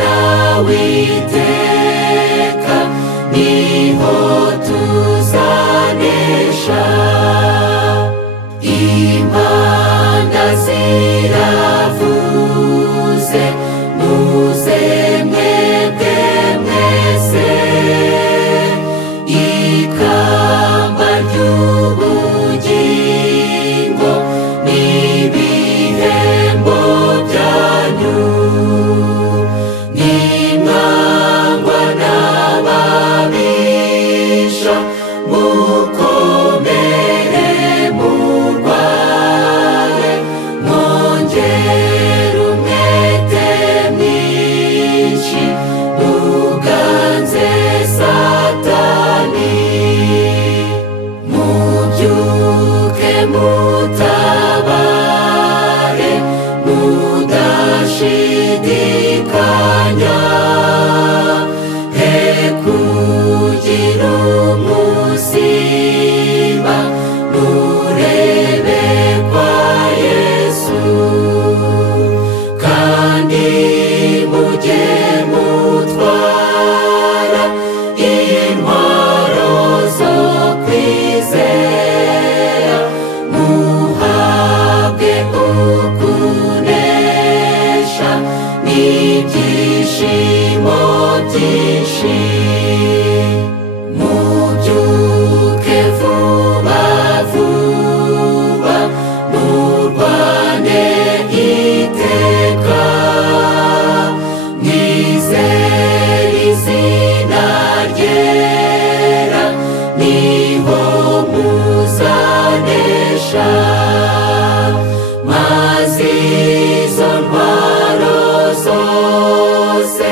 nawe iteka niho tuzanesha. Impanda ziravuze muze mwebwe mwese, ikamba ry'ubugingo n'ibihembo byanyu. Nimwangwa n'ababisha mukomere murwane, mwongere umwete mwinshi muganze Satani. Mubyuke mutabare mudashidikanya, he kugira umusiba murebe kwa Yesu. Kandi mujye mutwara intwaro zo kwizera, muhabwe ukunesha n'ibyishimo byinshi. Mubyuke vuba vuba murwane iteka, mwizere izina ryera niho muzanesha. Maze izo ntwaro zose